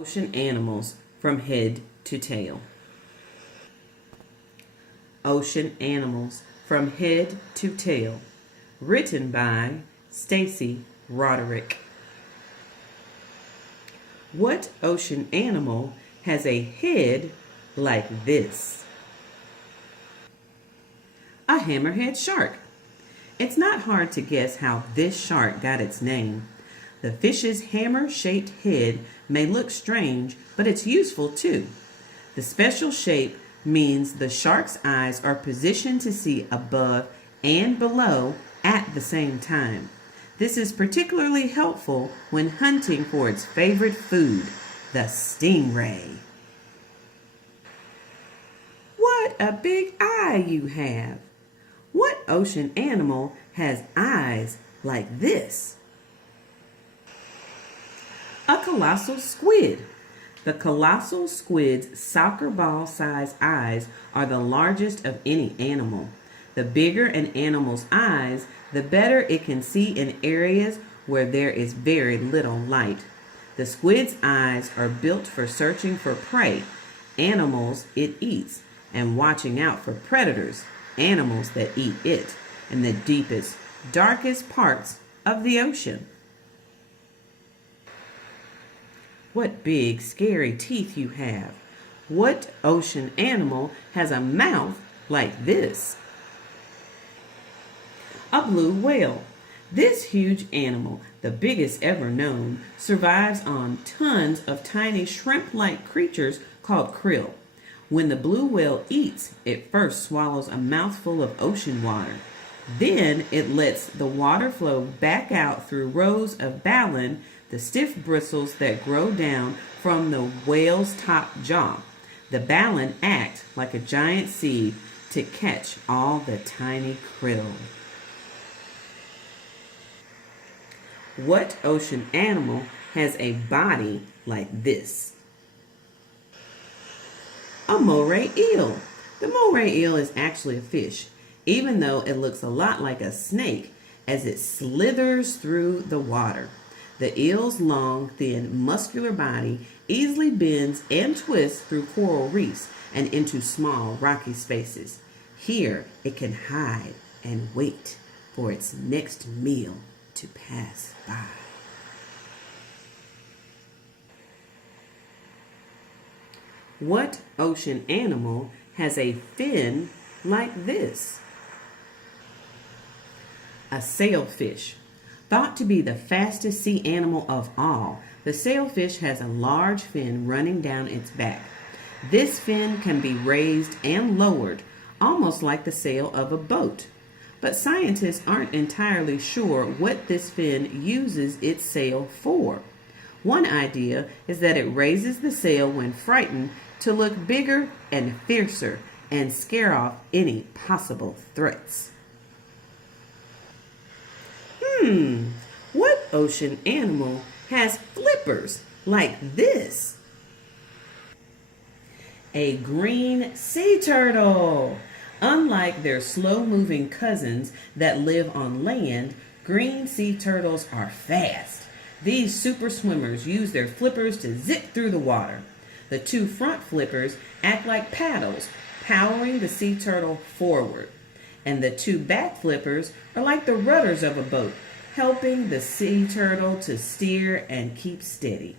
Ocean animals from head to tail. Ocean Animals from Head to Tail. Written by Stacy Roderick. What ocean animal has a head like this? A hammerhead shark. It's not hard to guess how this shark got its name. The fish's hammer-shaped head may look strange, but it's useful too. The special shape means the shark's eyes are positioned to see above and below at the same time. This is particularly helpful when hunting for its favorite food, the stingray. What a big eye you have! What ocean animal has eyes like this? A colossal squid. The colossal squid's soccer ball-sized eyes are the largest of any animal. The bigger an animal's eyes, the better it can see in areas where there is very little light. The squid's eyes are built for searching for prey, animals it eats, and watching out for predators, animals that eat it, in the deepest, darkest parts of the ocean. What big, scary teeth you have. What ocean animal has a mouth like this? A blue whale. This huge animal, the biggest ever known, survives on tons of tiny shrimp-like creatures called krill. When the blue whale eats, it first swallows a mouthful of ocean water. Then it lets the water flow back out through rows of baleen, the stiff bristles that grow down from the whale's top jaw. The baleen act like a giant sieve to catch all the tiny krill. What ocean animal has a body like this? A moray eel. The moray eel is actually a fish, even though it looks a lot like a snake as it slithers through the water. The eel's long, thin, muscular body easily bends and twists through coral reefs and into small, rocky spaces. Here, it can hide and wait for its next meal to pass by. What ocean animal has a fin like this? A sailfish. Thought to be the fastest sea animal of all, the sailfish has a large fin running down its back. This fin can be raised and lowered, almost like the sail of a boat. But scientists aren't entirely sure what this fin uses its sail for. One idea is that it raises the sail when frightened to look bigger and fiercer and scare off any possible threats. What ocean animal has flippers like this? A green sea turtle. Unlike their slow-moving cousins that live on land, green sea turtles are fast. These super swimmers use their flippers to zip through the water. The two front flippers act like paddles, powering the sea turtle forward. And the two back flippers are like the rudders of a boat, helping the sea turtle to steer and keep steady.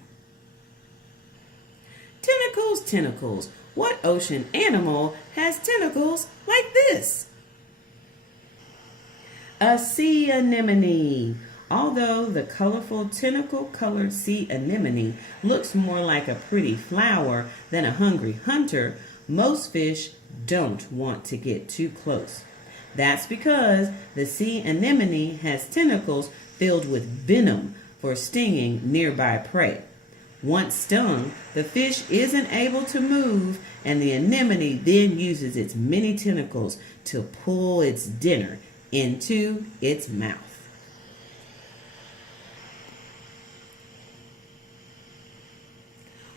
Tentacles, tentacles. What ocean animal has tentacles like this? A sea anemone. Although the colorful tentacle-colored sea anemone looks more like a pretty flower than a hungry hunter, most fish don't want to get too close. That's because the sea anemone has tentacles filled with venom for stinging nearby prey. Once stung, the fish isn't able to move, and the anemone then uses its many tentacles to pull its dinner into its mouth.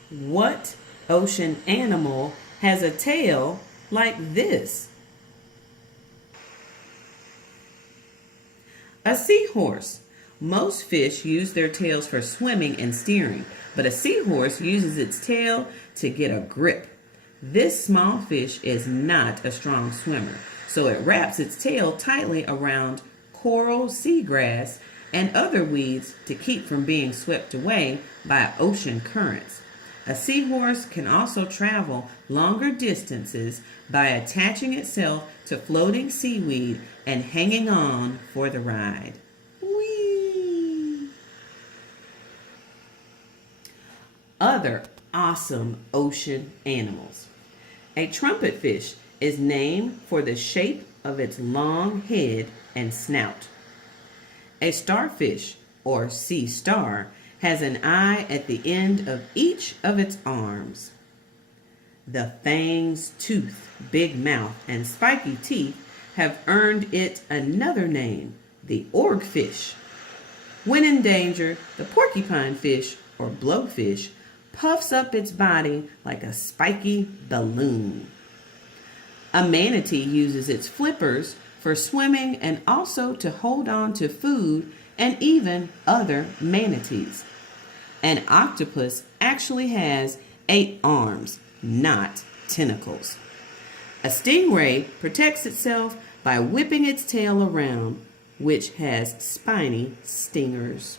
What ocean animal has a tail like this? A seahorse. Most fish use their tails for swimming and steering, but a seahorse uses its tail to get a grip. This small fish is not a strong swimmer, so it wraps its tail tightly around coral, seagrass, and other weeds to keep from being swept away by ocean currents. A seahorse can also travel longer distances by attaching itself to floating seaweed and hanging on for the ride. Whee! Other awesome ocean animals. A trumpetfish is named for the shape of its long head and snout. A starfish, or sea star, has an eye at the end of each of its arms. The fangs, tooth, big mouth, and spiky teeth have earned it another name, the orgfish. When in danger, the porcupine fish, or blowfish, puffs up its body like a spiky balloon. A manatee uses its flippers for swimming and also to hold on to food and even other manatees. An octopus actually has 8 arms, not tentacles. A stingray protects itself by whipping its tail around, which has spiny stingers.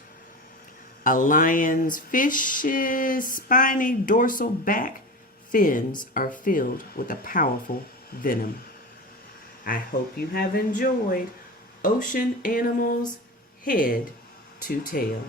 A fish's spiny dorsal back fins are filled with a powerful venom. I hope you have enjoyed Ocean Animals Head to Tail.